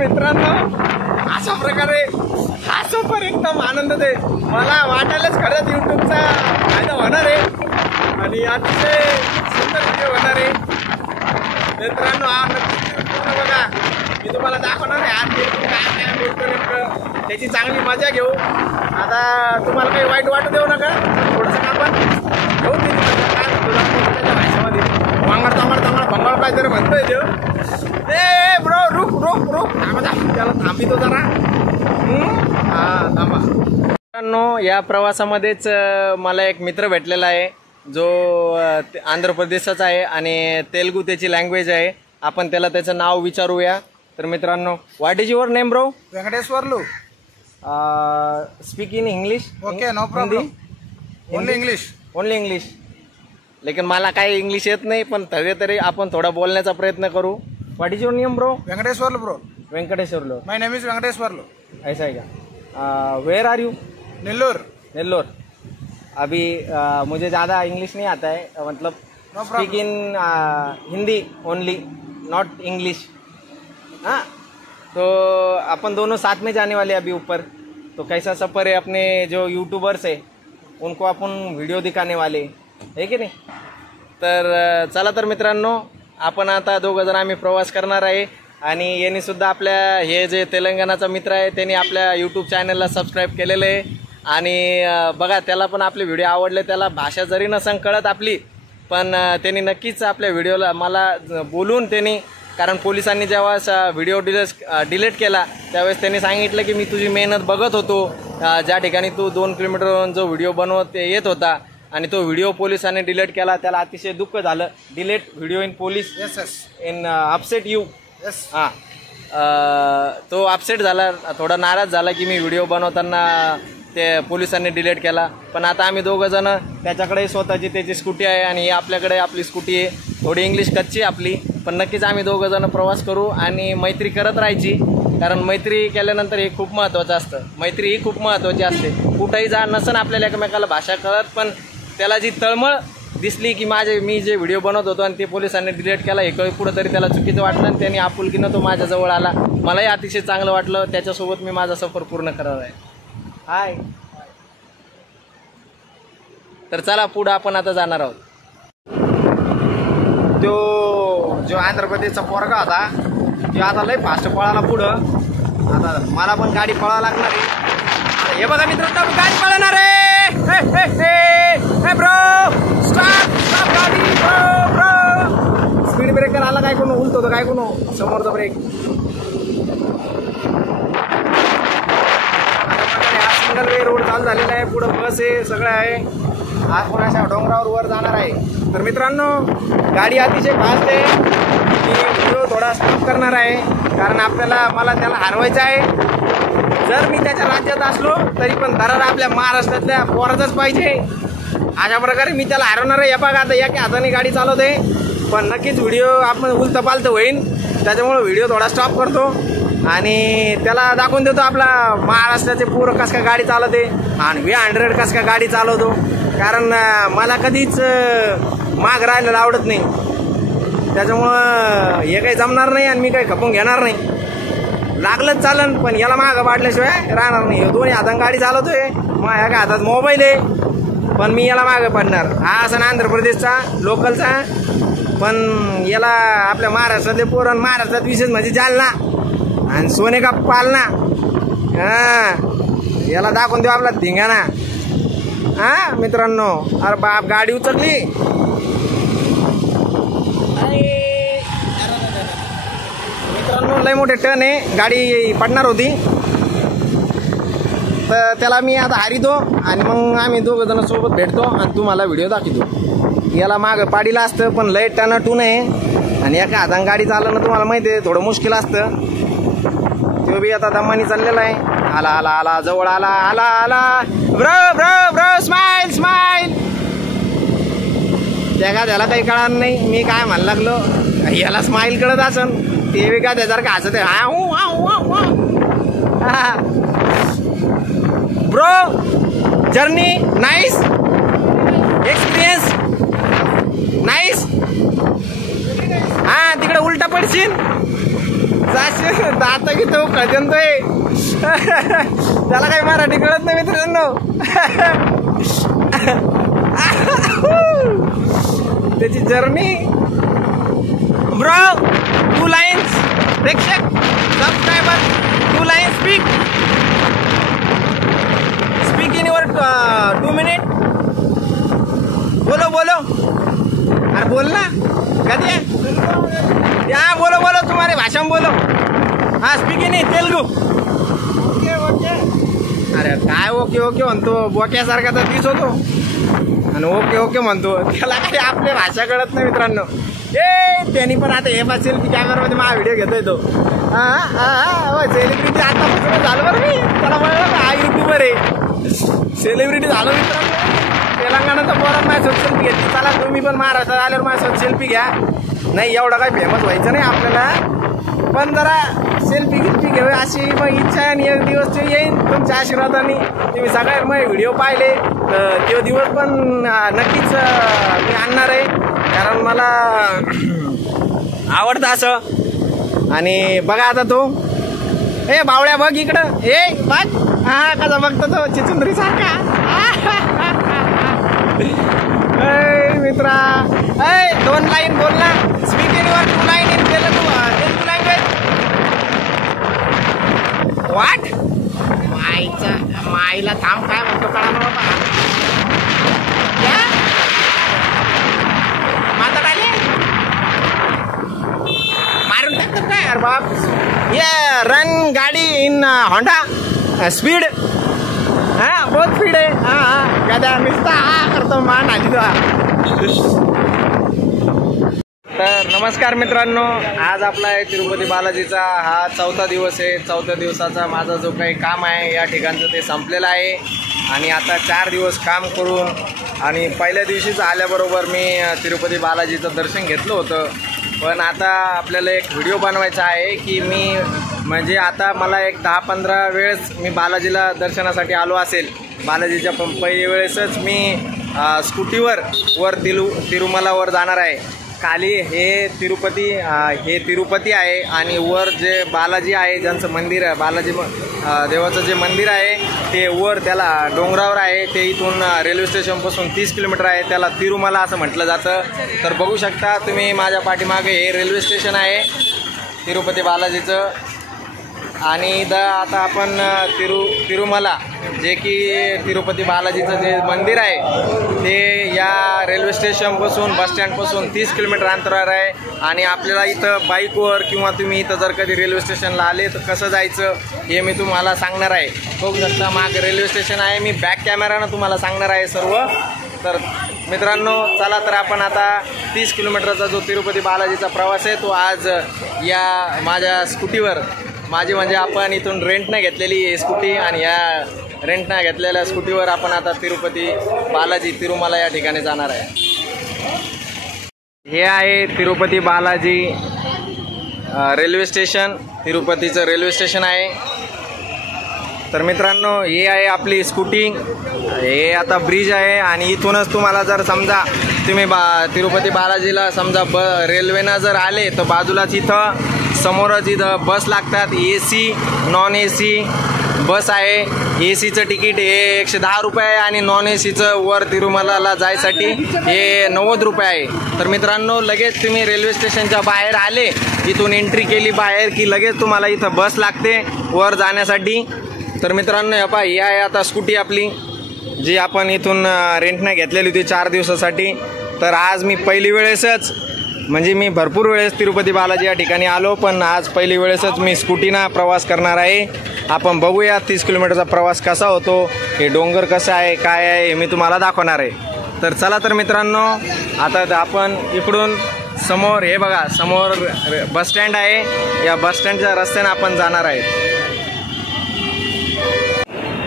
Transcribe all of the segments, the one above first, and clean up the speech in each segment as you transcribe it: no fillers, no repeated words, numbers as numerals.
मित्रांनो अशा प्रकारे हा सफर एकदम आनंद दे मला वाटायलाच खरंच यूट्यूबचा फायदा होणार आहे आणि अतिशय सुंदर व्हिडिओ होणार आहे मित्रांनो. हा नक्कीच पूर्ण बघा. मी तुम्हाला दाखवणार आहे आज काय बोलतो नेमकं त्याची चांगली मजा घेऊ. आता तुम्हाला काही वाईट वाटू देऊ नका. थोडंसं आपण घेऊ त्याच्या भाषेमध्ये वांगड तांगड तांगड भंगाळ काहीतरी म्हणतोय देऊ. ए ब्रो रुक रुक रुक त्याला थांबितो जरा. हा थांबा. मित्रांनो या प्रवासामध्येच मला एक मित्र भेटलेला आहे जो आंध्र प्रदेशचा आहे आणि तेलुगू त्याची लँग्वेज आहे. आपण त्याला त्याचं नाव विचारूया. तर मित्रांनो what is your name bro? Venkateswarlu. Speak in English. Okay no problem. Only English. Only English. लेकिन मला काही इंग्लिश येत नाही पण तरी आपण थोडा बोलण्याचा प्रयत्न करू. What is your name bro? Venkateswarlu bro. Venkateswarlu. My name is Venkateswarlu. ऐसा है क्या? Where are you? Nellore. Nellore. अभी मुझे ज़्यादा इंग्लिश नहीं आता है मतलब speak in Hindi only not English. हाँ तो अपन दोनों साथ में जाने वाले अभी ऊपर. तो कैसा सफ़र है अपने जो यूट्यूबर्स है उनको अपन व्हिडिओ दिखाने वाले है की नाही. तर चला तर मित्रांनो आपण आता दोघं जण आम्ही प्रवास करणार आहे आणि यांनी सुद्धा आपल्या हे जे तेलंगणाचा मित्र आहे त्यांनी आपल्या यूट्यूब चॅनलला सबस्क्राईब केलेलं आहे आणि बघा त्याला पण आपले व्हिडिओ आवडले. त्याला भाषा जरी नसन कळत आपली पण त्यांनी नक्कीच आपल्या व्हिडिओला मला बोलून त्यांनी कारण पोलिसांनी जेव्हा व्हिडिओ डिलीट केला त्यावेळेस त्यांनी सांगितलं की मी तुझी मेहनत बघत होतो ज्या ठिकाणी तू 2 किलोमीटरवरून जो व्हिडिओ बनवत येत होता आणि तो व्हिडिओ पोलिसांनी डिलीट केला. त्याला अतिशय दुःख झालं. Delete video in police in upset you. हां तो अपसेट झाला थोडा नाराज झाला की मी व्हिडिओ बनवताना ते पोलिसांनी डिलीट केला. पण आता आम्ही दोघं जण त्याच्याकडे स्वतःची त्याची स्कूटी आहे आणि आपल्याकडे आपली स्कूटी आहे. थोडी इंग्लिश कच्ची आपली पण नक्कीच आम्ही दोघं जण प्रवास करू आणि मैत्री करत राहायची कारण मैत्री केल्यानंतर हे खूप महत्त्वाचं असतं. मैत्री ही खूप महत्त्वाची असते. कुठंही जा नसन आपल्याला एकमेकाला भाषा कळत पण त्याला जी तळमळ दिसली की मी जे व्हिडिओ बनवत होतो आणि ते पोलिसांनी डिलीट केला हे कुठंतरी त्याला चुकीचं वाटलं आणि त्यांनी आपुलकीनं तो माझ्याजवळ आला. मलाही अतिशय चांगलं वाटलं. त्याच्यासोबत मी माझा सफर पूर्ण करणार आहे. हाय. तर चला पुढं आपण आता जाणार आहोत. जो आंध्र प्रदेशचा पोरगा होता तो आता लय फास्ट पळाला पुढं. आता मला पण गाडी पळावं लागणार आहे. हे बघा मित्रांनो गाडी पळणार आहे. ब्रो स्टॉप गाडी. ब्रो स्पीड ब्रेकर आला काय कोण उलतो काय कोण समोरचा ब्रेक. सिंगल वे रोड चालू झालेला आहे. पुढं बस आहे सगळं आहे. आपण अशा डोंगरावर वर जाणार आहे. तर मित्रांनो गाडी अतिशय फास्ट आहे. मी व्हिडिओ थोडा स्टॉप करणार आहे कारण मला त्याला हरवायचं आहे. जर मी त्याच्या राज्यात असलो तरी पण दरारा आपल्या महाराष्ट्रातल्या पोराचाच पाहिजे. अशा प्रकारे मी त्याला हरवणार आहे. या बघा आता एका हाताने गाडी चालवते पण नक्कीच व्हिडिओ आपण उलतं पालतं होईन त्याच्यामुळे व्हिडिओ थोडा स्टॉप करतो आणि त्याला दाखवून देतो आपला महाराष्ट्राचे पोरं कसं काय गाडी चालवते आणि V100 कसं काय गाडी चालवतो. कारण मला कधीच माग राहिलेलं आवडत नाही त्याच्यामुळं हे काही जमणार नाही आणि मी काही खपून घेणार नाही. लागलंच चालन पण याला मागं पाडल्याशिवाय राहणार नाही. दोन्ही हाताने गाडी चालवतोय. माझ्या काय हातात मोबाईल आहे पण मी याला मागं पाडणार. हा असं आंध्र प्रदेशचा लोकलचा पण याला आपल्या महाराष्ट्रातले पोरण महाराष्ट्रात विशेष म्हणजे जालना आणि सोने का पालना. हां याला दाखवून देऊ आपला धिंगाणा. हां मित्रांनो अरे बाप गाडी उचलली. मित्रांनो लय मोठे टर्न आहे. गाडी पडणार होती तर त्याला मी आता हारितो आणि मग आम्ही दोघं जण सोबत भेटतो आणि तुम्हाला व्हिडिओ दाखवतो. याला मागं पाडीला असतं पण लय टर्न आहे आणि एका हाताने गाडी चालवणं तुम्हाला माहिती आहे थोडं मुश्किल असतं. तो बी आता दमानी चाललेला आहे. आला आला आला जवळ आला आला आला. Bro bro bro smile smile. त्याला काही कळणार नाही मी काय म्हणायला लागलो. याला स्माइल कळत असन ते बी का त्यासारखं हसत आहे. हा bro journey nice experience nice. हा तिकडे उलटा पडशील जाशील दात की तो खजनतोय. त्याला काही मराठी कळत नाही मित्रांनो. त्याची जर्नी. ब्रो 2 लाईन्स प्रेक्षक subscriber 2 lines speak in your 2 minute. बोलो बोलो. अरे बोल ना. कधी आहे या बोलो बोलो तुम्हारे भाषा में बोलो. हाँ speak in Telugu. Okay okay. अरे काय ओके ओके म्हणतो बोक्यासारखा तर दिस होतो आणि ओके ओके म्हणतो. त्याला काही आपली भाषा कळत नाही मित्रांनो. त्यांनी पण आता हे सेल्फी कॅमेरामध्ये माझा व्हिडिओ घेतोय तो. सेलिब्रिटी आतापासून झालं बरं मी. त्याला म्हणलं हा युट्यूबर आहे सेलिब्रिटी झालो मित्रांनो. तेलंगणाचा पोरात माझ्यासोबत सेल्फी घेतली. चला तुम्ही पण महाराष्ट्रात आल्यावर माझ्यासोबत सेल्फी घ्या. नाही एवढं काही फेमस व्हायचं नाही आपल्याला पण जरा सेल्फी घ्यावी अशी मग इच्छा आहे. आणि एक दिवस ते येईन तुमच्या आशीर्वादाने. तुम्ही सगळ्यात मग व्हिडिओ पाहिले तर तो दिवस पण नक्कीच मी आणणार आहे कारण मला आवडतं असं. आणि बघा आता तो हे बावळ्या बघ इकडं. हे बघ हा कसा बघतो तो चिचुंदरी सारखा. मित्रा 2 लाईन बोल ना. Speak in your 2 line in Telugu language. What माईला थांब काय म्हणतो कळा बाबा. माताडाले मारून टाकतो काय यार बाप. ये रन गाडी इन होंडा स्पीड. हाँ बहुत स्पीड आहे. हाँ गदा नुसता करतो मान आली तो. तर नमस्कार मित्रांनो. आज आपला आहे तिरुपती बालाजीचा हा 4था दिवस आहे. 4थ्या दिवसाचा माझा जो काही काम आहे या ठिकाणचं ते संपलेलं आहे. आणि आता 4 दिवस काम करून आणि पहिल्या दिवशीच आल्याबरोबर मी तिरुपती बालाजीचं दर्शन घेतलं होतं. पण आता आपल्याला एक व्हिडिओ बनवायचा आहे की मी म्हणजे आता मला एक 10-15 वेळेस मी बालाजीला दर्शनासाठी आलो असेल. बालाजीच्या पहिल्या वेळेसच मी स्कूटीवर वर तिरुमलावर जाणार आहे. खाली हे तिरुपती आहे आणि वर जे बालाजी आहे ज्यांचं मंदिर आहे बालाजी देवाचं जे मंदिर आहे ते वर त्याला डोंगरावर आहे. ते इथून रेल्वे स्टेशनपासून 30 किलोमीटर आहे. त्याला तिरुमला असं म्हटलं जातं. तर बघू शकता तुम्ही माझ्या पाठीमागे हे रेल्वे स्टेशन आहे तिरुपती बालाजीचं. आणि इथं आता आपण तिरुमला जे की तिरुपती बालाजीचं जे मंदिर आहे ते या रेल्वे स्टेशनपासून बसस्टँडपासून 30 किलोमीटर अंतरावर आहे. आणि आपल्याला इथं बाईकवर किंवा तुम्ही इथं जर कधी रेल्वे स्टेशनला आले तर कसं जायचं हे मी तुम्हाला सांगणार आहे. बघू शकता मागे रेल्वे स्टेशन आहे. मी बॅक कॅमेरानं तुम्हाला सांगणार आहे सर्व. तर मित्रांनो चला तर आपण आता 30 किलोमीटरचा जो तिरुपती बालाजीचा प्रवास आहे तो आज या माझ्या स्कूटीवर माझी म्हणजे आपण इथून रेंटनं घेतलेली स्कूटी आणि या रेंटनं घेतलेल्या स्कूटीवर आपण आता तिरुपती बालाजी तिरुमला या ठिकाणी जाणार आहे. हे आहे तिरुपती बालाजी रेल्वे स्टेशन. तिरुपतीचं रेल्वे स्टेशन आहे. तर मित्रांनो हे आहे आपली स्कूटी. हे आता ब्रिज आहे आणि इथूनच तुम्हाला जर समजा तुम्ही तिरुपती बालाजीला समजा रेल्वेनं जर आले तर बाजूलाच इथं समोरच इथं बस लागतात. AC नॉन AC बस आहे. ACचं तिकीट हे 110 रुपये आहे आणि नॉन ACचं वर तिरुमलाला जायसाठी हे 90 रुपये आहे. तर मित्रांनो लगेच तुम्ही रेल्वे स्टेशनच्या बाहेर आले इथून एंट्री केली बाहेर की लगेच तुम्हाला इथं बस लागते वर जाण्यासाठी. तर मित्रांनो हे पहा ही आहे आता स्कूटी आपली जी आपण इथून रेंटने घेतलेली होती 4 दिवसासाठी. तर आज मी पहिली वेळेसच म्हणजे मी भरपूर वेळेस तिरुपती बालाजी या ठिकाणी आलो पण आज पहिली वेळेसच मी स्कूटीनं प्रवास करणार आहे. आपण बघूया 30 किलोमीटरचा प्रवास कसा होतो. हे डोंगर कसं आहे काय आहे हे मी तुम्हाला दाखवणार आहे. तर चला तर मित्रांनो आता आपण इकडून समोर हे बघा समोर बसस्टँड आहे. या बसस्टँडच्या रस्त्याने आपण जाणार आहे.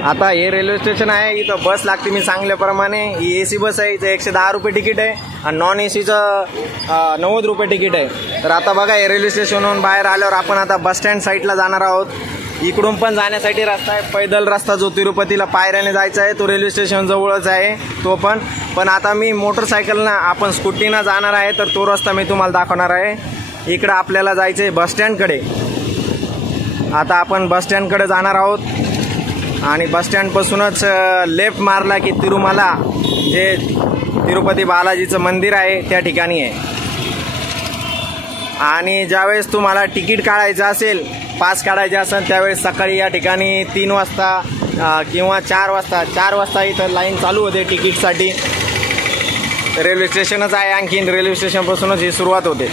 आता हे रेल्वे स्टेशन आहे. इथं बस लागते मी सांगल्याप्रमाणे. ही AC बस आहे. इथं 110 रुपये तिकीट आहे आणि नॉन ACचं 90 रुपये तिकीट आहे. तर आता बघा हे रेल्वे स्टेशनहून बाहेर आल्यावर आपण आता बसस्टँड साईडला जाणार आहोत. इकडून पण जाण्यासाठी रस्ता आहे. पैदल रस्ता जो तिरुपतीला पायऱ्याने जायचा आहे तो रेल्वे स्टेशन जवळच आहे तो पण आता मी मोटरसायकलनं आपण स्कूटीनं जाणार आहे. तर तो रस्ता मी तुम्हाला दाखवणार आहे. इकडं आपल्याला जायचं आहे बसस्टँडकडे. आता आपण बस स्टँडकडे जाणार आहोत आणि बस स्टँडपासूनच लेफ्ट मारला की तिरुमला जे तिरुपती बालाजीचं मंदिर आहे त्या ठिकाणी आहे. आणि ज्यावेळेस तुम्हाला तिकीट काढायचं असेल, पास काढायचं असेल, त्यावेळेस सकाळी या ठिकाणी 3 वाजता किंवा 4 वाजता इथं लाईन चालू होते तिकीटसाठी. रेल्वे स्टेशनच आहे, आणखीन रेल्वे स्टेशनपासूनच ही सुरुवात होते.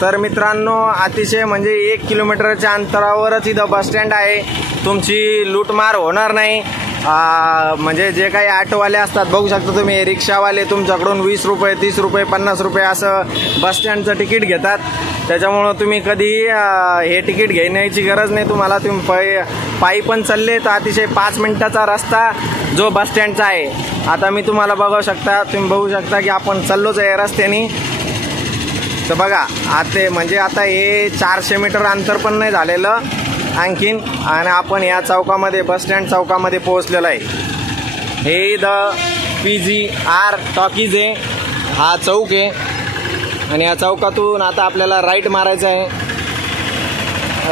तर मित्रांनो, अतिशय म्हणजे 1 किलोमीटरच्या अंतरावरच इथं बस स्टँड आहे. तुमची लूटमार होणार नाही. म्हणजे जे काही ऑटोवाले असतात, बघू शकता तुम्ही, रिक्षावाले तुमच्याकडून 20 रुपये, 30 रुपये, 50 रुपये असं बस स्टँडचं तिकीट घेतात. त्याच्यामुळं तुम्ही कधी हे तिकीट घेण्याची गरज नाही तुम्हाला. तुम्ही पायी पण चालले तर अतिशय 5 मिनिटाचा रस्ता जो बस स्टँडचा आहे. आता मी तुम्हाला तुम्ही बघू शकता की आपण चाललोच आहे रस्त्याने. तर बघा आता हे 400 मीटर अंतर पण नाही झालेलं आणखीन, आणि आपण या चौकामध्ये, बस स्टँड चौकामध्ये पोहोचलेलो आहे. हे द PGR टॉकीज आहे, हा चौक आहे. आणि या चौकातून आता आपल्याला राईट मारायचं आहे.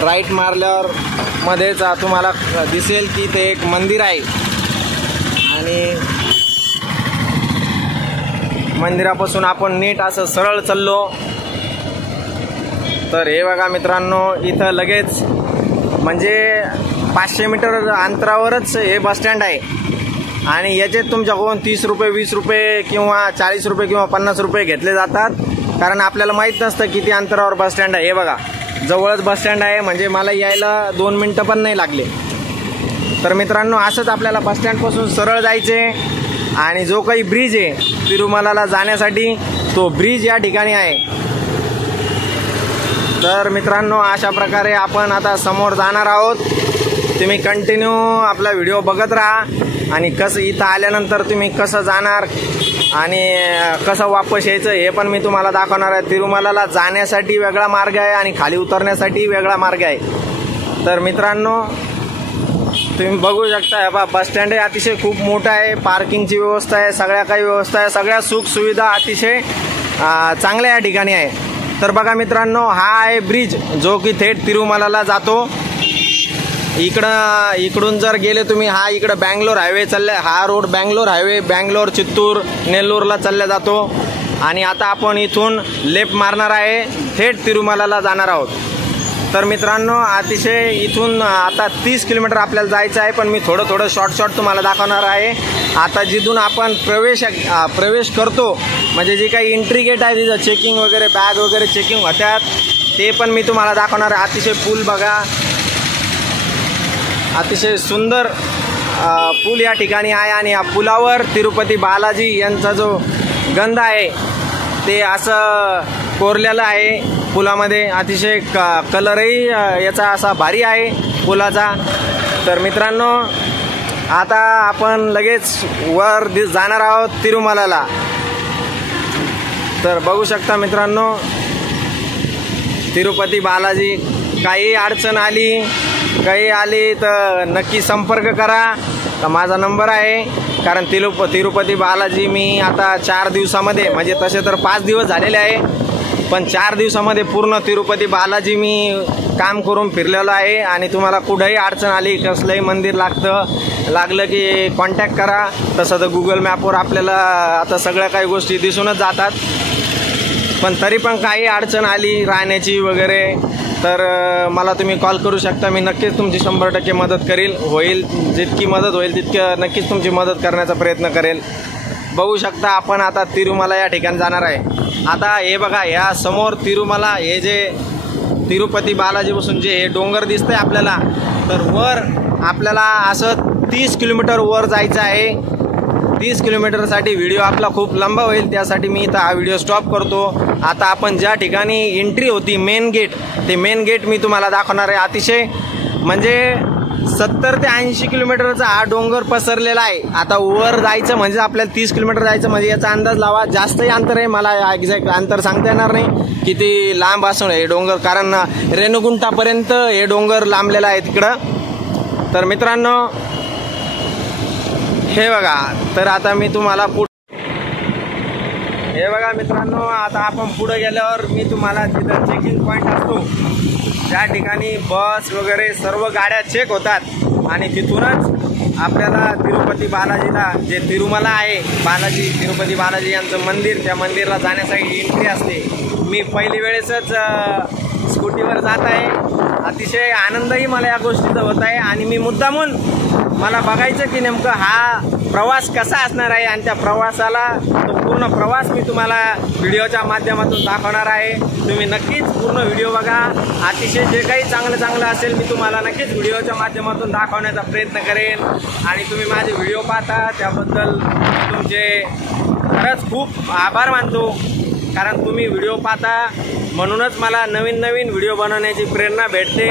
राईट मारल्यावर मध्येच तुम्हाला दिसेल की ते एक मंदिर आहे. आणि मंदिरापासून आपण नीट असं सरळ चाललो तर हे बघा मित्रांनो, इथं लगेच म्हणजे 500 मीटर अंतरावरच हे बस स्टँड आहे. आणि याच्यात तुमच्याकडून 30 रुपये, 20 रुपये किंवा 40 रुपये किंवा 50 रुपये घेतले जातात, कारण आपल्याला माहीत नसतं किती अंतरावर बस स्टँड आहे. हे बघा, जवळच बस स्टँड आहे, म्हणजे मला यायला 2 मिनटं पण नाही लागले. तर मित्रांनो, असंच आपल्याला बस स्टँडपासून सरळ जायचे. आणि जो काही ब्रिज आहे तिरुमलाला जाण्यासाठी, तो ब्रिज या ठिकाणी आहे. तर मित्रांनो, अशा प्रकारे आपण आता समोर जाणार आहोत. तुम्ही कंटिन्यू आपला व्हिडिओ बघत राहा. आणि कसं इथं आल्यानंतर तुम्ही कसं जाणार आणि कसं वापस यायचं हे पण मी तुम्हाला दाखवणार आहे. तिरुमलाला जाण्यासाठी वेगळा मार्ग आहे आणि खाली उतरण्यासाठी वेगळा मार्ग आहे. तर मित्रांनो, तुम्ही बघू शकता, बस स्टँड आहे, अतिशय खूप मोठा आहे. पार्किंगची व्यवस्था आहे, सगळ्या काही व्यवस्था आहे, सगळ्या सुखसुविधा अतिशय चांगल्या या ठिकाणी आहे. तर बघा मित्रांनो, हा आहे ब्रिज जो की थेट तिरुमलाला जातो. इकडून जर गेले तुम्ही, हा इकडं बँगलोर हायवे चालला, हा रोड बँगलोर हायवे, बँगलोर, चित्तूर, नेल्लोरला चालला जातो. आणि आता आपण इथून लेफ्ट मारणार आहे, थेट तिरुमलाला जाणार आहोत. तर मित्रांनो, अतिशय इथून आता 30 किलोमीटर आपल्याला जायचं आहे, पण मी थोडं शॉर्ट तुम्हाला दाखवणार आहे. आता जिथून आपण प्रवेश करतो, म्हणजे जे काही एंट्री गेट आहे तिथं चेकिंग वगैरे, बॅग वगैरे चेकिंग होतात, ते पण मी तुम्हाला दाखवणार आहे. अतिशय पूल बघा, अतिशय सुंदर पूल या ठिकाणी आहे. आणि या पुलावर तिरुपती बालाजी यांचा जो गंध आहे ते असं कोरलेलं आहे पुलामध्ये. अतिशय कलरही याचा असा भारी आहे पुलाचा. तर मित्रांनो, आता आपण लगेच वर जाणार आहोत तिरुमलाला. तर बघू शकता मित्रांनो, तिरुपती बालाजी, काही अडचण आली तर नक्की संपर्क करा. तर माझा नंबर आहे, कारण तिरुपती बालाजी मी आता 4 दिवसामध्ये, म्हणजे तसे तर 5 दिवस झालेले आहे, पण 4 दिवसामध्ये पूर्ण तिरुपती बालाजी मी काम करून फिरलेलो आहे. आणि तुम्हाला कुठेही अडचण आली, कसलंही मंदिर लागलं की कॉन्टॅक्ट करा. तसं तर गुगल मॅपवर आपल्याला आता सगळ्या काही गोष्टी दिसूनच जातात. पण तरी पण काही अडचण आली राहण्याची वगैरे, तर मला तुम्ही कॉल करू शकता. मी नक्कीच तुमची 100% मदत होईल. जितकी मदत होईल तितकं नक्कीच तुमची मदत करण्याचा प्रयत्न करेल. बघू शकता, आपण आता तिरुमला या ठिकाणी जाणार आहे. आता हे बघा, या समोर तिरुमला, हे जे तिरुपती बालाजीपासून जे हे डोंगर दिसतंय आपल्याला, तर वर आपल्याला असं 30 किलोमीटर वर जायचं आहे. 30 किलोमीटरसाठी व्हिडिओ आपला खूप लंबा होईल, त्यासाठी मी इथं हा व्हिडिओ स्टॉप करतो. आता आपण ज्या ठिकाणी एंट्री होती मेन गेट, ते मेन गेट मी तुम्हाला दाखवणार आहे. अतिशय म्हणजे 70 ते 80 किलोमीटरचा हा डोंगर पसरलेला आहे. आता वर जायचं म्हणजे आपल्याला 30 किलोमीटर जायचं म्हणजे याचा अंदाज लावा. जास्तही अंतर आहे, मला एक्झॅक्ट अंतर सांगता येणार नाही किती लांब असून हे डोंगर, कारण रेणुगुंटापर्यंत हे डोंगर लांबलेला आहे तिकडं. तर मित्रांनो, हे बघा, तर आता मी तुम्हाला हे बघा मित्रांनो, आता आपण पुढे गेल्यावर मी तुम्हाला जिथं चेकिंग पॉईंट असतो त्या ठिकाणी बस वगैरे सर्व गाड्या चेक होतात आणि तिथूनच आपल्याला तिरुपती बालाजीला, जे तिरुमला आहे बालाजी, तिरुपती बालाजी यांचं मंदिर, त्या मंदिराला जाण्यासाठी एंट्री असते. मी पहिली वेळेसच स्कूटीवर जात आहे. अतिशय आनंदही मला या गोष्टीचा होत आहे आणि मी मुद्दामून मला बघायचं की नेमकं हा प्रवास कसा असणार आहे आणि त्या प्रवासाला, तो पूर्ण प्रवास मी तुम्हाला व्हिडिओच्या माध्यमातून दाखवणार आहे. तुम्ही नक्कीच पूर्ण व्हिडिओ बघा. अतिशय जे काही चांगलं असेल मी तुम्हाला नक्कीच व्हिडिओच्या माध्यमातून दाखवण्याचा प्रयत्न करेन आणि तुम्ही माझे व्हिडिओ पाहता त्याबद्दल तुमचे खरंच खूप आभार मानतो. कारण तुम्ही व्हिडिओ पाहता म्हणूनच मला नवीन व्हिडिओ बनवण्याची प्रेरणा भेटते.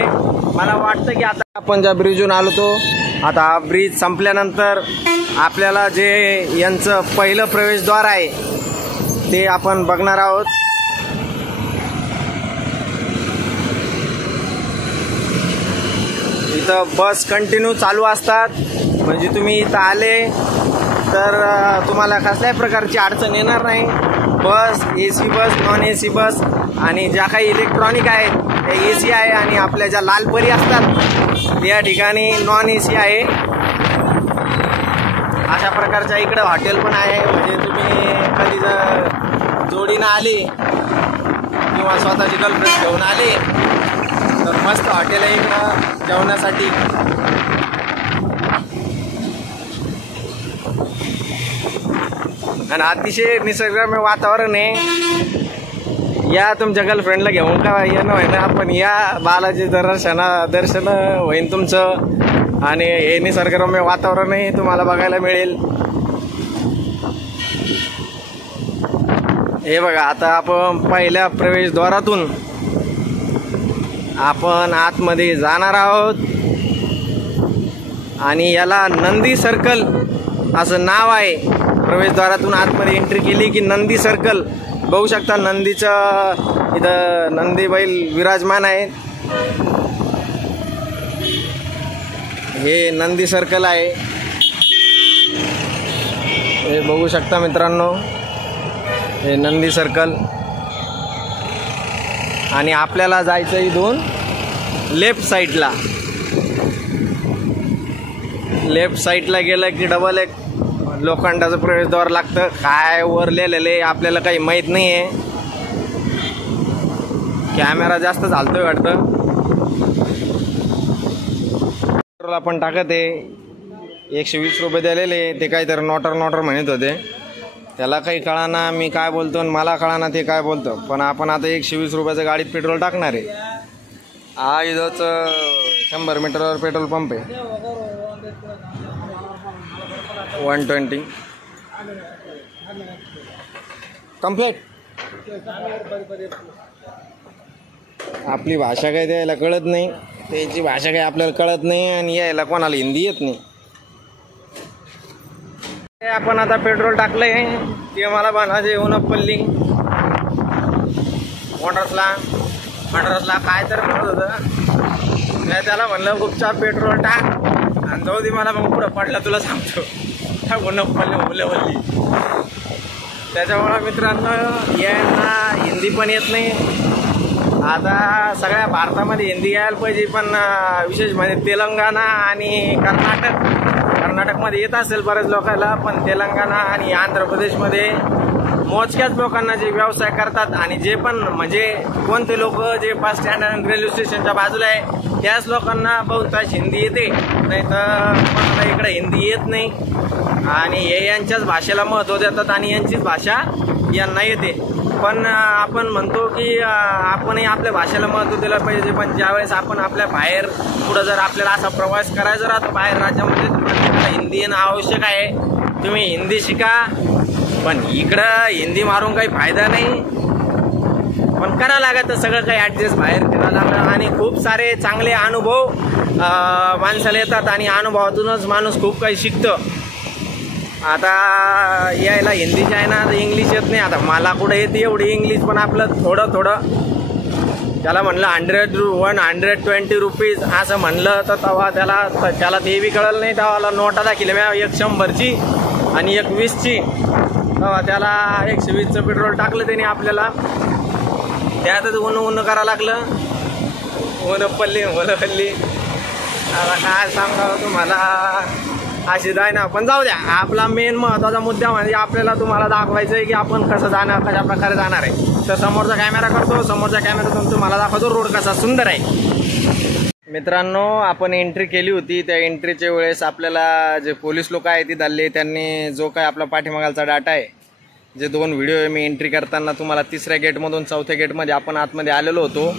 मला वाटतं की आता आपण ज्या ब्रिजहून आलो तो, आता हा ब्रिज संपल्यानंतर आपल्याला जे यांचं पहिलं प्रवेशद्वार आहे ते आपण बघणार आहोत. इथं बस कंटिन्यू चालू असतात. म्हणजे तुम्ही इथं आले तर तुम्हाला कसल्याही प्रकारची अडचण येणार नाही. बस AC बस, नॉन AC बस आणि ज्या काही इलेक्ट्रॉनिक आहेत त्या AC आहे आणि आपल्या ज्या लालपरी असतात या ठिकाणी नॉन AC आहे. अशा प्रकारच्या इकडं हॉटेल पण आहे. म्हणजे तुम्ही कधी जर जोडीनं आली किंवा स्वतःची गर्लफ्रेंड घेऊन आली तर मस्त हॉटेल आहे इकडं जेवणासाठी. आणि अतिशय निसर्गरम्य वातावरण आहे. या तुमच्या गर्लफ्रेंडला घेऊन का येणं होईना पण या बालाजी दर्शन होईन तुमचं आणि हे निसर्गरम्य वातावरणही तुम्हाला बघायला मिळेल. हे बघा, आता आपण पहिल्या प्रवेशद्वारातून आपण आतमध्ये जाणार आहोत आणि याला नंदी सर्कल असं नाव आहे. प्रवेशद्वारातून आतमध्ये एंट्री केली की नंदी सर्कल बघू शकता. नंदीचं इथं नंदी बैल विराजमान आहे. हे नंदी सर्कल आहे, हे बघू शकता मित्रांनो, हे नंदी सर्कल. आणि आपल्याला जायचं इथून लेफ्ट साईडला गेलं की डबल एक लोखंडाचं प्रवेशद्वार लागतं. काय वर लिहिलेलं आपल्याला काही माहीत नाही आहे. कॅमेरा जास्त चालतोय वाटतं. पेट्रोल आपण टाकत आहे 120 रुपये दिलेले. ते काहीतरी नोटर म्हणत होते. त्याला काही कळाना मी काय बोलतो आणि मला कळाना ते काय बोलतो. पण आपण आता 120 रुपयाचं गाडीत पेट्रोल टाकणार आहे. हा इथंच 100 मीटरवर पेट्रोल पंप आहे. 120 कम्प्लीट. आपली भाषा काही द्यायला कळत नाही, त्याची भाषा काही आपल्याला कळत नाही आणि यायला कोणाला हिंदी येत नाही. आपण आता पेट्रोल टाकलंय ते मला बनायचे उनपल्ली मड्रासला काय तर म्हणत होतं. मी त्याला म्हणलं गुपचाप पेट्रोल टाक आणि जाऊ दे, मला मग पुढं पडला तुला सांगतो उनपल्ली. त्याच्यामुळं मित्रांनो यांना हिंदी पण येत नाही. आता सगळ्या भारतामध्ये हिंदी यायला पाहिजे पण विशेष म्हणजे तेलंगणा आणि कर्नाटकमध्ये येत असेल बऱ्याच लोकांना, पण तेलंगणा आणि आंध्र प्रदेशमध्ये मोजक्याच लोकांना जे व्यवसाय करतात आणि जे पण म्हणजे कोणते लोक जे बस स्टँड आणि रेल्वे स्टेशनच्या बाजूला आहे त्याच लोकांना बहुतांश हिंदी येते, नाही तर कोणाला इकडे हिंदी येत नाही. आणि हे यांच्याच भाषेला महत्त्व देतात आणि यांचीच भाषा यांना येते. पण आपण म्हणतो की आपणही आपल्या भाषेला महत्त्व दिलं पाहिजे. पण ज्यावेळेस आपण आपल्या बाहेर पुढं जर आपल्याला असा प्रवास करायचा राहतो बाहेर राज्यामध्ये तर हिंदी येणं आवश्यक आहे. तुम्ही हिंदी शिका, पण इकडं हिंदी मारून काही फायदा नाही. पण करावं लागतं सगळं काही ॲडजस्ट बाहेर करावं लागतं. आणि खूप सारे चांगले अनुभव माणसाला येतात आणि अनुभवातूनच माणूस खूप काही शिकतं. आता यायला हिंदीची आहे ना, इंग्लिश येत नाही. आता मला कुठं येते एवढी इंग्लिश, पण आपलं थोडं त्याला म्हणलं 120 रुपीज असं म्हणलं तर तेव्हा त्याला ते बी कळलं नाही. तेव्हा नोटा दाखिल्या म्या, एक 100ची आणि एक 20ची. तेव्हा त्याला 120चं पेट्रोल टाकलं त्याने आपल्याला. त्यातच ऊन करावं लागलं. ओनपल्ली ओलपल्ली, आता काय सांगावं तुम्हाला, अशी जाय ना. पण जाऊ द्या, आपला मेन महत्त्वाचा मुद्दा म्हणजे आपल्याला तुम्हाला दाखवायचं आहे की आपण कसं जाणार, कशा प्रकारे जाणार आहे. तर समोरचा कॅमेरा करतो, समोरच्या कॅमेऱ्यातून तुम्हाला दाखवतो रोड कसा सुंदर आहे. मित्रांनो, आपण एंट्री केली होती. त्या एंट्रीच्या वेळेस आपल्याला जे पोलीस लोक आहेत ती धरले, त्यांनी जो काय आपला पाठीमागालचा डाटा आहे, जे 2 व्हिडिओ आहे, मी एंट्री करताना तुम्हाला 3ऱ्या गेटमधून 4थ्या गेटमध्ये आपण आतमध्ये आलेलो होतो.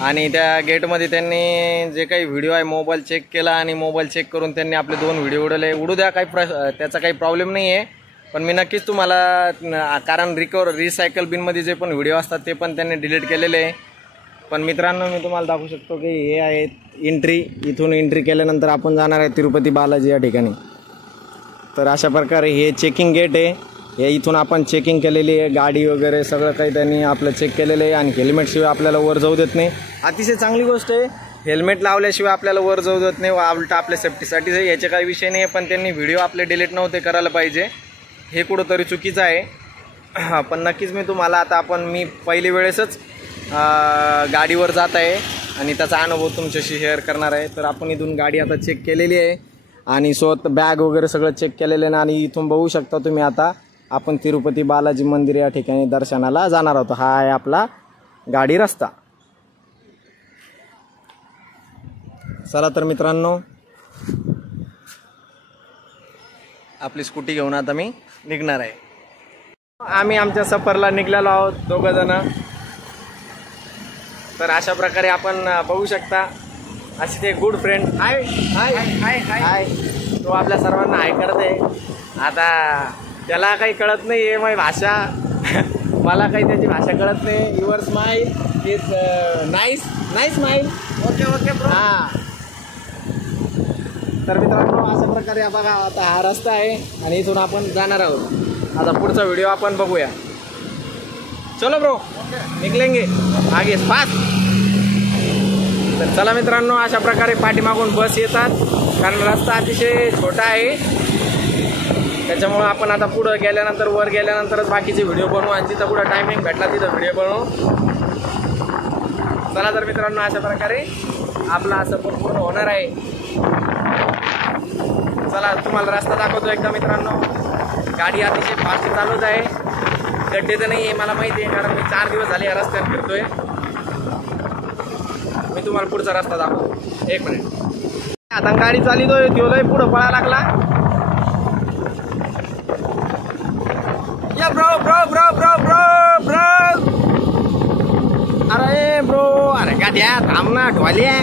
आणि त्या गेटमध्ये त्यांनी जे काही व्हिडिओ आहे मोबाईल चेक केला आणि मोबाईल चेक करून त्यांनी आपले 2 व्हिडिओ उडवले. उडू द्या, त्याचा काही प्रॉब्लेम नाही आहे. पण मी नक्कीच तुम्हाला, कारण रिसायकल बिनमध्ये जे पण व्हिडिओ असतात ते पण त्यांनी डिलीट केलेले आहे. पण मित्रांनो, मी तुम्हाला दाखवू शकतो की हे आहेत एंट्री. इथून एंट्री केल्यानंतर आपण जाणार आहे तिरुपती बालाजी या ठिकाणी. तर अशा प्रकारे हे चेकिंग गेट आहे. हे इथून आपण चेकिंग केलेली आहे, गाडी वगैरे सगळं काही त्यांनी आपलं चेक केलेलं आहे. आणि हेल्मेटशिवाय आपल्याला वर जाऊ देत नाही. अतिशय चांगली गोष्ट आहे, हेल्मेट लावल्याशिवाय आपल्याला वर जाऊ देत नाही. उलटा आपल्या सेफ्टीसाठीच आहे, याचे काही विषय नाही. पण त्यांनी व्हिडिओ आपले डिलीट नव्हते करायला पाहिजे, हे कुठंतरी चुकीचं आहे. पण नक्कीच मी तुम्हाला, मी पहिली वेळेसच गाडीवर जात आहे आणि त्याचा अनुभव तुमच्याशी शेअर करणार आहे. तर आपण इथून गाडी आता चेक केलेली आहे आणि स्वतः बॅग वगैरे सगळं चेक केलेलं आहे. आणि इथून बघू शकता तुम्ही, आता आपण तिरुपती बालाजी मंदिर या ठिकाणी दर्शनाला जाणार आहोत. हा आहे आपला गाडी रस्ता. चला तर मित्रांनो, आपली स्कूटी घेऊन आता मी निघणार आहे. आम्ही आमच्या सफरला निघलेलो आहोत 2 जण. तर अशा प्रकारे आपण बघू शकता, असे ते गुड फ्रेंड. हाय हाय हाय हाय, तो आपल्या सर्वांना हाय करत आहे. आता त्याला काही कळत नाही आहे माझी भाषा, मला काही त्याची भाषा कळत नाही. Your smile is nice nice smile. Okay okay bro. हां, तर मित्रांनो, अशा प्रकारे बघा, आता हा रस्ता आहे आणि इथून आपण जाणार आहोत. आता पुढचा व्हिडिओ आपण बघूया. चलो ब्रो, निघलेंगे आगे फास्ट. तर चला मित्रांनो, अशा प्रकारे पाठीमागून बस येतात, कारण रस्ता अतिशय छोटा आहे. त्याच्यामुळं आपण आता पुढं गेल्यानंतर, वर गेल्यानंतरच बाकीचे व्हिडिओ बनवू आणि जिथं पुढं टायमिंग भेटला तिथं व्हिडिओ बनवू. चला तर मित्रांनो, अशा प्रकारे आपला असं पूर्ण होणार आहे. चला, तुम्हाला रस्ता दाखवतो एकदा मित्रांनो. गाडी अतिशय फास्ट चालूच आहे, गड्डे तर नाही आहे मला माहिती आहे, कारण मी 4 दिवस झाले या रस्त्यात फिरतोय. मी तुम्हाला पुढचा रस्ता दाखवतो, 1 मिनिट. आता गाडी चालितोय, तो लय पुढं पळायला लागला. या bro bro bro bro bro bro, अरे ब्रो, अरे का द्या, थांब ना ढोल्या.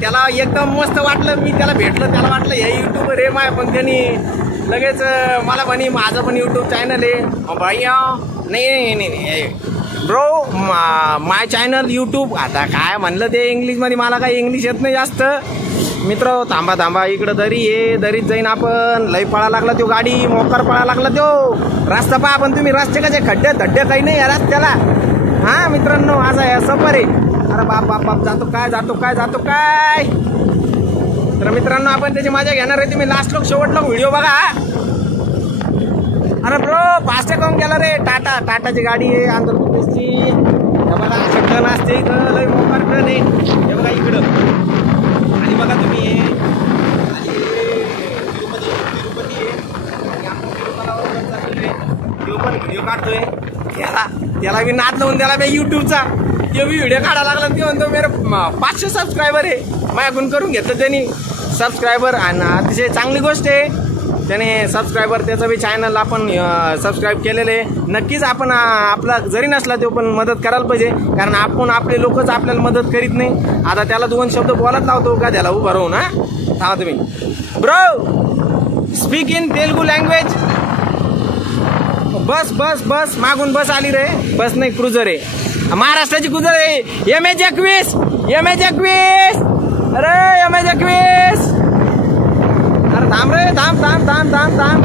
त्याला एकदम मस्त वाटलं, मी त्याला भेटलं, त्याला वाटलं हे यूट्यूबर आहे माय. पण त्यांनी लगेच मला म्हणे माझं पण यूट्यूब चॅनल आहे. भैया नाही नाही नाही ब्रो, माय चॅनल यूट्यूब. आता काय म्हणलं ते इंग्लिशमध्ये, मला काही इंग्लिश येत नाही जास्त. मित्र थांबा थांबा, इकडं दरी आहे, दरीत जाईन आपण. लई पळा लागला तो, गाडी मोकार पळा लागला तो. रस्ता पहा पण तुम्ही, रस्ते कसे खड्डे धड्डे काही नाही या रस्त्याला. हां मित्रांनो, असा आहे सफर आहे. अरे बाप बाप बाप, जातो काय जातो काय जातो काय. तर मित्रांनो, आपण त्याची मजा घेणार आहे. तुम्ही लास्ट लोक शेवट लोक व्हिडिओ बघा. अरे ब्रो, फास्ट करून गेला रे. टाटाची गाडी आहे आंध्र प्रदेशची. हे बघा, असे टन असते इथं, लई मोकार टन आहे. हे बघा इकडं, आणि बघा तुम्ही तिरुपती आहे आणि आपण तिरुपतीवर तो पण व्हिडिओ काढतोय. त्याला मी नाद लावून द्याला मी यूट्यूबचा. तो बी व्हिडिओ काढायला लागला. ते म्हणतो मेरे 500 सबस्क्रायबर आहे. माझ्याकडून करून घेतलं त्यांनी सबस्क्रायबर. आणि अतिशय चांगली गोष्ट आहे, त्याने सबस्क्रायबर, त्याचं बी चॅनल आपण सबस्क्राईब केलेलं आहे. नक्कीच आपण आपला जरी नसला तो पण मदत करायला पाहिजे, कारण आपण आपले लोकच आपल्याला मदत करीत नाही. आता त्याला 2 शब्द बोलत लावतो का त्याला उभं राहून. हा थांबा तुम्ही. Bro, speak in Telugu language. बस बस बस, मागून बस आली रे. बस नाही, क्रुझर आहे, महाराष्ट्राची क्रुझर आहे. MH21, MH21, अरे MH21. अरे थांब रे, थांब थांब थांब थांब थांब.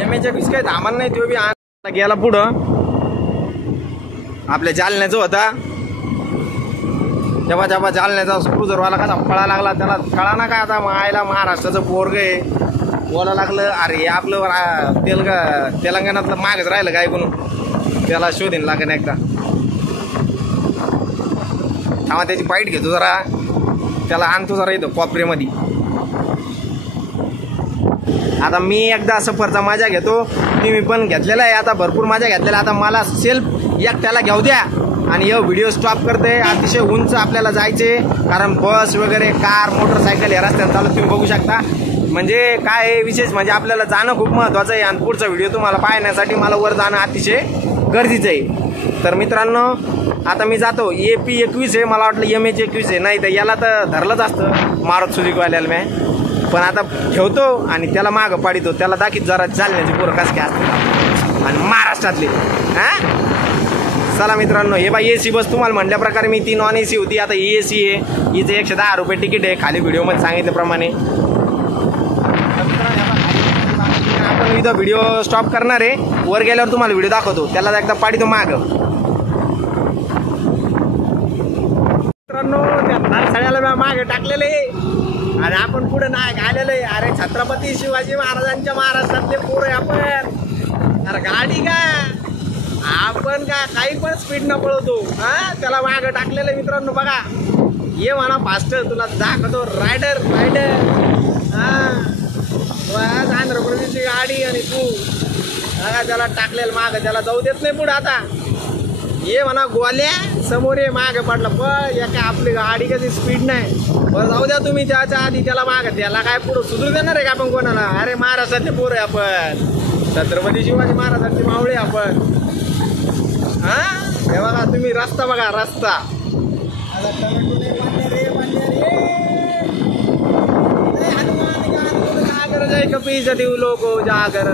MH21 काही थांबण नाही, तो बी गेला पुढं. आपल्या जालन्याचं होता जेव्हा जेव्हा जालन्याचा क्रुझरवाला कसा पळा लागला, त्याला कळा ना काय आता आयला महाराष्ट्राचं पोरग आहे. बोला लागलं अरे हे आपलं तेलंगणातलं मागच राहिलं काय कोण त्याला शोधीन लागेल एकदा थांबा त्याची बाईट घेतो जरा त्याला आणतो जरा इथं कॉपरेमध्ये आता मी एकदा सफरचा मजा घेतो तुम्ही पण घेतलेला आहे आता भरपूर मजा घेतलेला आता मला सेल्फ एकट्याला घेऊ द्या आणि हे व्हिडिओ स्टॉप करते अतिशय उंच आपल्याला जायचे कारण बस वगैरे कार मोटरसायकल या रस्त्यात चालत तुम्ही बघू शकता म्हणजे काय विशेष म्हणजे आपल्याला जाणं खूप महत्त्वाचं आहे आणि पुढचा व्हिडिओ तुम्हाला पाहण्यासाठी मला वर जाणं अतिशय गरजेचं आहे तर मित्रांनो आता मी जातो AP21 आहे मला वाटलं MH21 आहे नाही तर याला तर धरलंच असतं मारुती सुझुकीवाल्याला मी पण आता ठेवतो आणि त्याला मागं पाडितो त्याला दाखीत जरा चालण्याची पोरं कसं काय असते आणि महाराष्ट्रातले हां चला मित्रांनो हे बाई AC बस तुम्हाला म्हटल्याप्रकारे मी ती नॉन AC होती आता AC आहे हिचं 110 रुपये तिकीट आहे खाली व्हिडिओमध्ये सांगितल्याप्रमाणे आपण इथं व्हिडिओ स्टॉप करणार आहे वर गेल्यावर तुम्हाला व्हिडिओ दाखवतो त्याला एकदा पाडितो मागं मित्रांनो त्या नारसाळ्याला मागे टाकलेले आणि आपण पुढे नाही आलेलं आहे अरे छत्रपती शिवाजी महाराजांच्या महाराष्ट्रातले पोरं आपण अरे गाडी का आपण का काही पण स्पीड न पळवतो हा त्याला मागं टाकलेलं मित्रांनो बघा ये म्हणा फास्ट तुला दाखवतो रायडर हा आंध्र प्रदेशची गाडी आणि तू त्याला टाकलेलं मागं त्याला जाऊ देत नाही पुढे आता ये म्हणा गोल्या समोर ये मागे पडला पण या काय आपली गाडी कधी स्पीड नाही बरं जाऊ द्या तुम्ही त्याच्या आधी त्याला मागं त्याला काय पुढं सुधरू देणार आहे का आपण कोणाला अरे महाराष्ट्रातले पोरं आहे आपण छत्रपती शिवाजी महाराजांचे मावळे आपण हा हे बघा तुम्ही रस्ता बघा रस्ता कपीच देऊ लोक जागर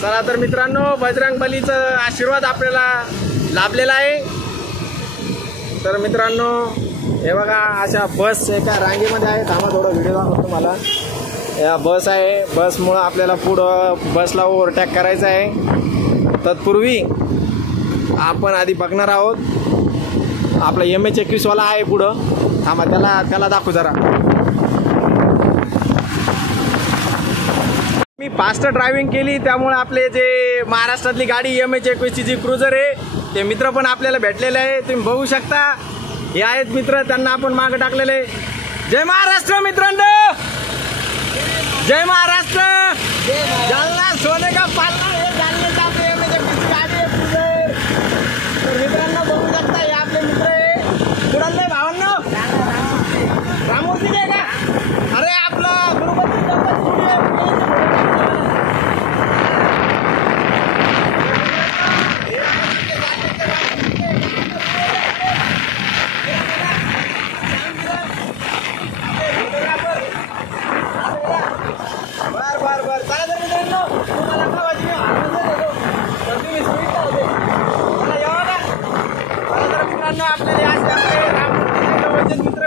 चला तर मित्रांनो बजरंग बलीचा आशीर्वाद आपल्याला लाभलेला आहे तर मित्रांनो हे बघा अशा बस एका रांगेमध्ये आहे थांबा थोडा व्हिडिओ दाखवतो तुम्हाला या बस आहे बसमुळं आपल्याला पुढं बसला ओव्हरटॅक करायचं आहे तत्पूर्वी आपण आधी बघणार आहोत आपला MH21 वाला आहे पुढं थांबा त्याला दाखवू जरा मी फास्ट ड्रायव्हिंग केली त्यामुळे आपले जे महाराष्ट्रातली गाडी MH21 ची जी क्रुझर आहे ते मित्र पण आपल्याला भेटलेले आहे तुम्ही बघू शकता हे आहेत मित्र त्यांना आपण मागं टाकलेले जय महाराष्ट्र मित्रांनो जय महाराष्ट्र जालना सोने का पालना हे जालन्याचा MH21 गाडी आहे क्रुझर तर मित्रांनो बघू शकता हे आपले मित्र आहे कुणाले भावांनो रामूर्ती आहे का अरे आपलं गुरुपती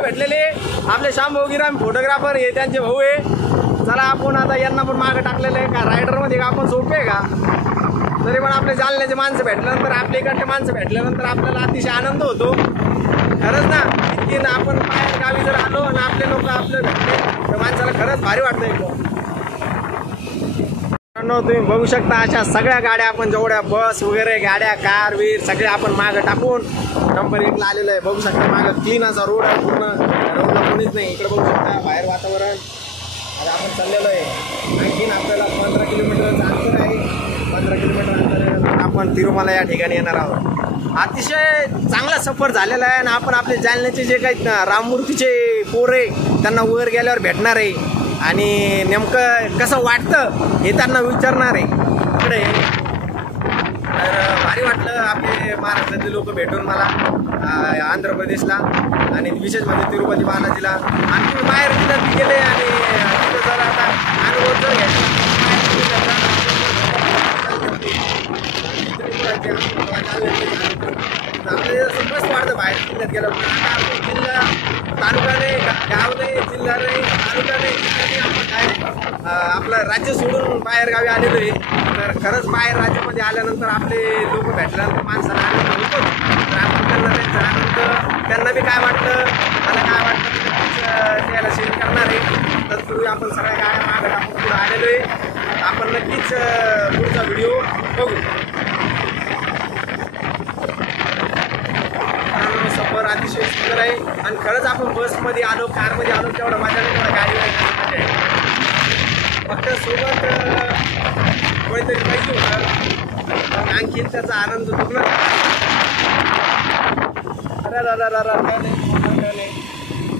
भेटलेले आपले श्याम भाऊगिराम फोटोग्राफर हे त्यांचे भाऊ आहे चला आपण आता यांना पण मागं टाकलेलं आहे का रायडरमध्ये का आपण सोपे का तरी पण आपले जालन्याचे माणसं भेटल्यानंतर आपल्या इकडचे माणसं भेटल्यानंतर आपल्याला अतिशय आनंद होतो खरंच ना इतकी ना आपण बाहेर गावी जर आलो आणि आपले लोक आपले भेटले तर माणसाला खरंच भारी वाटतं एकदम तुम्ही बघू शकता अशा सगळ्या गाड्या आपण जेवढ्या बस वगैरे गाड्या कार वीर सगळे आपण मागं टाकून नंबर 1 ला आलेलो आहे बघू शकता मागं क्लीन असा रोड आहे पूर्ण रोडला कोणीच नाही इकडे बघू शकता बाहेर वातावरण आता आपण चाललेलो आहे आणखीन आपल्याला 15 किलोमीटरचं अंतर आहे 15 किलोमीटर अंतर आपण तिरुमला या ठिकाणी येणार आहोत अतिशय चांगला सफर झालेला आहे आणि आपण आपले जालन्याचे जे काही राममूर्तीचे पोरे त्यांना वर गेल्यावर भेटणार आहे आणि नेमकं कसं वाटतं हे त्यांना विचारणार आहे इकडे तर भारी वाटलं आपले महाराष्ट्रातले लोक भेटून मला आंध्र प्रदेशला आणि विशेष म्हणजे तिरुपती बालाजीला आणखी बाहेर जिल्ह्यात गेले आणि तिथं जर आता अनुभव जर आपल्याला मस्त वाटतं बाहेर जिल्ह्यात गेलं जिल्हा तालुका नाही गाव नाही जिल्हा नाही तालुका नाही आपण काय आपलं राज्य सोडून बाहेर गावी आलेलो आहे तर खरंच बाहेर राज्यामध्ये आल्यानंतर आपले लोक भेटल्यानंतर माणसाला आनंद होतो तर आपण त्यांना त्यांचा आनंद त्यांना बी काय वाटतं मला काय वाटतं त्याला शेअर करणार आहे. तत्पूर्वी आपण सगळ्या गाड्या मागत आपण पुढे आलेलो आहे. आपण नक्कीच पुढचा व्हिडिओ बघू. सफर अतिशय सुंदर आहे आणि खरंच आपण बसमध्ये आलो, कारमध्ये आलो तेवढं मजा नाही, तेवढं गाडीवर फक्त सोबत कोणीतरी पाहिजे होतं, आणखीन त्याचा आनंद दुखला.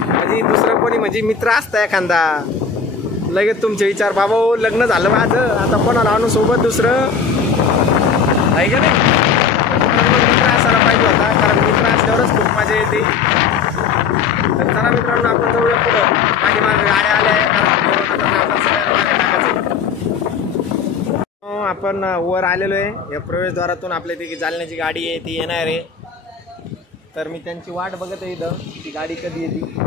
म्हणजे दुसरं कोणी म्हणजे मित्र असता एखादा लगेच तुमचे विचार, बाबा लग्न झालं माझं आता कोणाला आणू सोबत दुसरं आहे का नाही. मित्र असायला पाहिजे होता, कारण मित्र असल्यावरच खूप मजा येते. तर चला मित्रांनो आपण जाऊया पुढं. मागे गाड्या आल्या आहे, आपण वर आलेलो आहे. या प्रवेशद्वारातून आपल्या ती जालन्याची गाडी आहे ती येणार आहे. तर मी त्यांची वाट बघत आहे इथं, ती गाडी कधी येते.